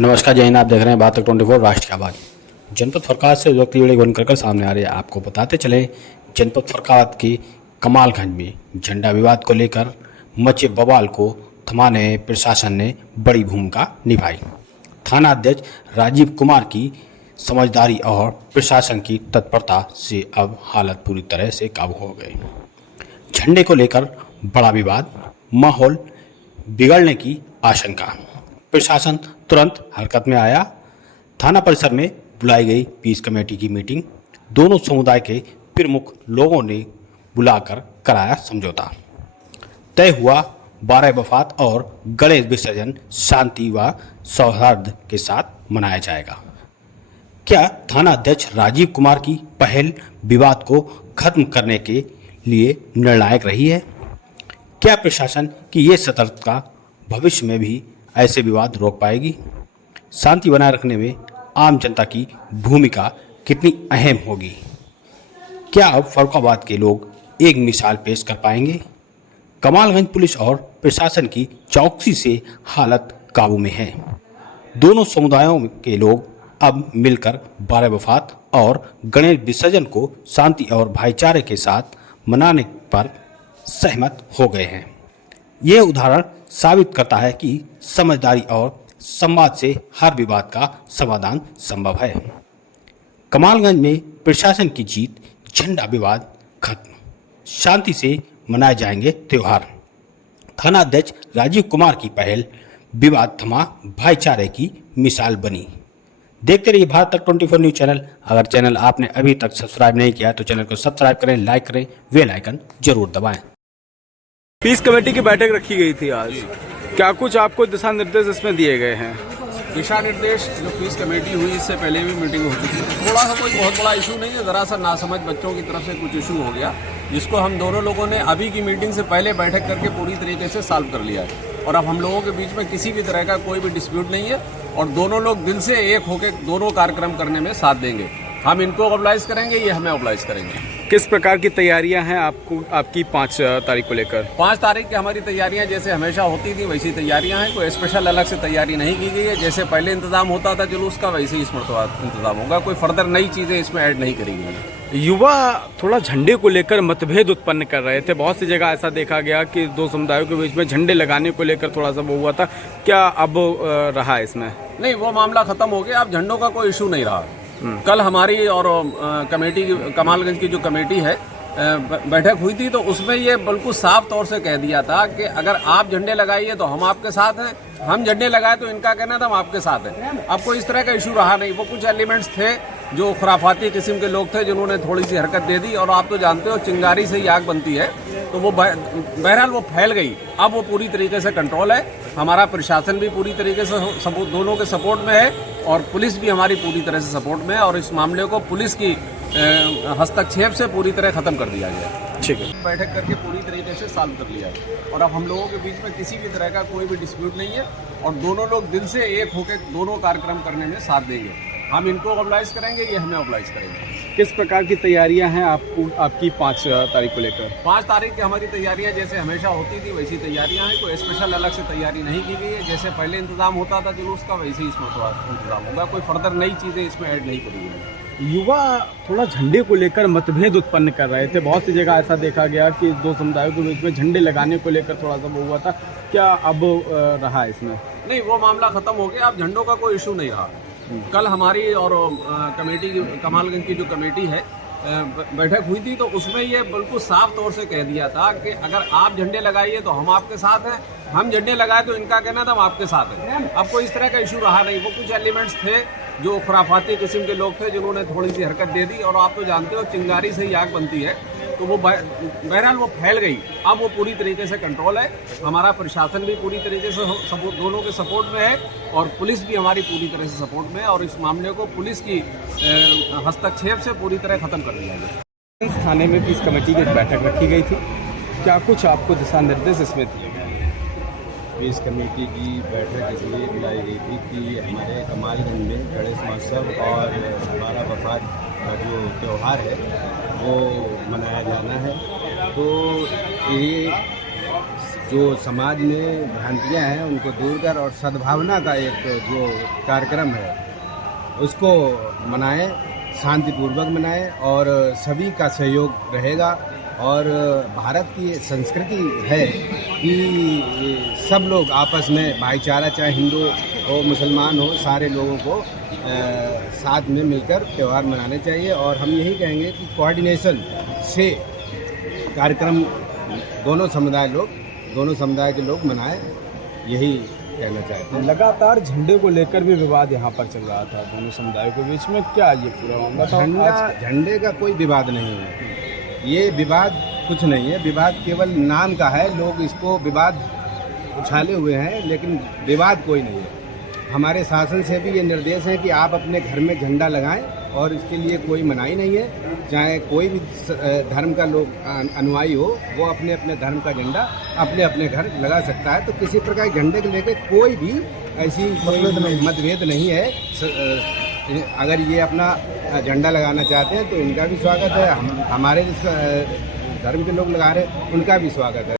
नमस्कार, जय हिंद। आप देख रहे हैं बात तक 24 राष्ट्र की आवाज़। जनपद फरक्का से व्यक्ति बड़ी बनकर सामने आ रही है। आपको बताते चले, जनपद फरक्का की कमालगंज में झंडा विवाद को लेकर मचे बवाल को थमाने में प्रशासन ने बड़ी भूमिका निभाई। थाना अध्यक्ष राजीव कुमार की समझदारी और प्रशासन की तत्परता से अब हालत पूरी तरह से काबू हो गई। झंडे को लेकर बड़ा विवाद, माहौल बिगड़ने की आशंका। प्रशासन तुरंत हरकत में आया। थाना परिसर में बुलाई गई पीस कमेटी की मीटिंग। दोनों समुदाय के प्रमुख लोगों ने बुलाकर कराया समझौता। तय हुआ 12 वफात और गणेश विसर्जन शांति व सौहार्द के साथ मनाया जाएगा। क्या थाना अध्यक्ष राजीव कुमार की पहल विवाद को खत्म करने के लिए निर्णायक रही है? क्या प्रशासन की ये सतर्कता भविष्य में भी ऐसे विवाद रोक पाएगी? शांति बनाए रखने में आम जनता की भूमिका कितनी अहम होगी? क्या अब फर्रुखाबाद के लोग एक मिसाल पेश कर पाएंगे? कमालगंज पुलिस और प्रशासन की चौकसी से हालत काबू में है। दोनों समुदायों के लोग अब मिलकर 12 वफात और गणेश विसर्जन को शांति और भाईचारे के साथ मनाने पर सहमत हो गए हैं। यह उदाहरण साबित करता है कि समझदारी और संवाद से हर विवाद का समाधान संभव है। कमालगंज में प्रशासन की जीत, झंडा विवाद खत्म, शांति से मनाए जाएंगे त्योहार। थाना अध्यक्ष राजीव कुमार की पहल विवाद थमा, भाईचारे की मिसाल बनी। देखते रहिए भारत तक 24 न्यूज चैनल। अगर चैनल आपने अभी तक सब्सक्राइब नहीं किया तो चैनल को सब्सक्राइब करें, लाइक करें, बेल आइकन जरूर दबाएं। पीस कमेटी की बैठक रखी गई थी आज, क्या कुछ आपको दिशा निर्देश इसमें दिए गए हैं? दिशा निर्देश जो पीस कमेटी हुई इससे पहले भी मीटिंग होती थी। थोड़ा सा कोई बहुत बड़ा इशू नहीं है, ज़रा सा नासमझ बच्चों की तरफ से कुछ इशू हो गया, जिसको हम दोनों लोगों ने अभी की मीटिंग से पहले बैठक करके पूरी तरीके से सॉल्व कर लिया है। और अब हम लोगों के बीच में किसी भी तरह का कोई भी डिस्प्यूट नहीं है और दोनों लोग दिल से एक होकर दोनों कार्यक्रम करने में साथ देंगे। हम इनको ऑब्लाइज करेंगे, ये हमें ऑब्लाइज करेंगे। किस प्रकार की तैयारियां हैं आपकी 5 तारीख को लेकर? 5 तारीख की हमारी तैयारियां जैसे हमेशा होती थी वैसी तैयारियां हैं। कोई स्पेशल अलग से तैयारी नहीं की गई है। जैसे पहले इंतजाम होता था जुलूस का, वैसे ही इसमें इंतजाम होगा। कोई फर्दर नई चीज़ें इसमें ऐड नहीं करी गई। युवा थोड़ा झंडे को लेकर मतभेद उत्पन्न कर रहे थे। बहुत सी जगह ऐसा देखा गया कि दो समुदायों के बीच में झंडे लगाने को लेकर थोड़ा सा वो हुआ था। क्या अब रहा है इसमें? नहीं, वो मामला खत्म हो गया। अब झंडों का कोई इशू नहीं रहा। कल हमारी और कमेटी की, कमालगंज की जो कमेटी है, बैठक हुई थी, तो उसमें ये बिल्कुल साफ तौर से कह दिया था कि अगर आप झंडे लगाइए तो हम आपके साथ हैं, हम झंडे लगाए तो इनका कहना था हम आपके साथ हैं। अब कोई इस तरह का इशू रहा नहीं। वो कुछ एलिमेंट्स थे जो खुराफाती किस्म के लोग थे जिन्होंने थोड़ी सी हरकत दे दी, और आप तो जानते हो चिंगारी से ही आग बनती है, तो वो बहरहाल वो फैल गई। अब वो पूरी तरीके से कंट्रोल है। हमारा प्रशासन भी पूरी तरीके से दोनों के सपोर्ट में है और पुलिस भी हमारी पूरी तरह से सपोर्ट में है, और इस मामले को पुलिस की हस्तक्षेप से पूरी तरह खत्म कर दिया गया। ठीक है, बैठक करके पूरी तरीके से सॉल्व कर लिया है और अब हम लोगों के बीच में किसी भी तरह का कोई भी डिस्प्यूट नहीं है और दोनों लोग दिल से एक होकर दोनों कार्यक्रम करने में साथ देंगे। हम इनको ऑब्लाइज करेंगे, ये हमें ऑब्लाइज करेंगे। किस प्रकार की तैयारियां हैं आपकी 5 तारीख को लेकर? 5 तारीख की हमारी तैयारियां जैसे हमेशा होती थी वैसी तैयारियां हैं। कोई स्पेशल अलग से तैयारी नहीं की गई है। जैसे पहले इंतजाम होता था जुलूस का, वैसे ही इसमें इंतजाम होगा। कोई फर्दर नई चीज़ें इसमें ऐड नहीं करी गई। युवा थोड़ा झंडे को लेकर मतभेद उत्पन्न कर रहे थे। बहुत सी जगह ऐसा देखा गया कि दो समुदायों के बीच में झंडे लगाने को लेकर थोड़ा सा वो हुआ था। क्या अब रहा है इसमें? नहीं, वो मामला खत्म हो गया। अब झंडों का कोई इशू नहीं रहा। कल हमारी और कमेटी की, कमालगंज की जो कमेटी है, बैठक हुई थी, तो उसमें ये बिल्कुल साफ तौर से कह दिया था कि अगर आप झंडे लगाइए तो हम आपके साथ हैं, हम झंडे लगाए तो इनका कहना था हम आपके साथ हैं। अब कोई इस तरह का इशू रहा नहीं। वो कुछ एलिमेंट्स थे जो खुराफाती किस्म के लोग थे जिन्होंने थोड़ी सी हरकत दे दी, और आप तो जानते हो चिंगारी से ही आग बनती है, तो वो बहरहाल वो फैल गई। अब वो पूरी तरीके से कंट्रोल है। हमारा प्रशासन भी पूरी तरीके से दोनों के सपोर्ट में है और पुलिस भी हमारी पूरी तरह से सपोर्ट में है, और इस मामले को पुलिस की हस्तक्षेप से पूरी तरह खत्म कर दिया गया। इस थाने में पीस कमेटी की बैठक रखी गई थी, क्या कुछ आपको दिशा निर्देश इसमें दिए गए? पीस कमेटी की बैठक इसलिए बुलाई गई थी कि हमारे कमालगंज में गणेश महोत्सव और 12 वफात का जो त्यौहार है वो मनाया जाना है। तो ये जो समाज में भ्रांतियाँ हैं उनको दूर कर और सद्भावना का एक जो कार्यक्रम है उसको मनाएं, शांतिपूर्वक मनाएं और सभी का सहयोग रहेगा। और भारत की संस्कृति है कि सब लोग आपस में भाईचारा, चाहे हिंदू हो मुसलमान हो, सारे लोगों को साथ में मिलकर त्यौहार मनाने चाहिए। और हम यही कहेंगे कि कोऑर्डिनेशन से कार्यक्रम दोनों समुदाय के लोग मनाएं, यही कहना चाहते हैं। लगातार झंडे को लेकर भी विवाद यहाँ पर चल रहा था दोनों समुदायों के बीच में, क्या ये पूरा मामला? झंडे का कोई विवाद नहीं है, ये विवाद कुछ नहीं है, विवाद केवल नाम का है। लोग इसको विवाद उछाले हुए हैं, लेकिन विवाद कोई नहीं है। हमारे शासन से भी ये निर्देश है कि आप अपने घर में झंडा लगाएं और इसके लिए कोई मनाही नहीं है। चाहे कोई भी धर्म का लोग अनुयायी हो, वो अपने अपने धर्म का झंडा अपने अपने घर लगा सकता है। तो किसी प्रकार के झंडे को लेकर कोई भी ऐसी मतभेद नहीं है। अगर ये अपना झंडा लगाना चाहते हैं तो उनका भी स्वागत है, हमारे धर्म के लोग लगा रहे हैं उनका भी स्वागत है।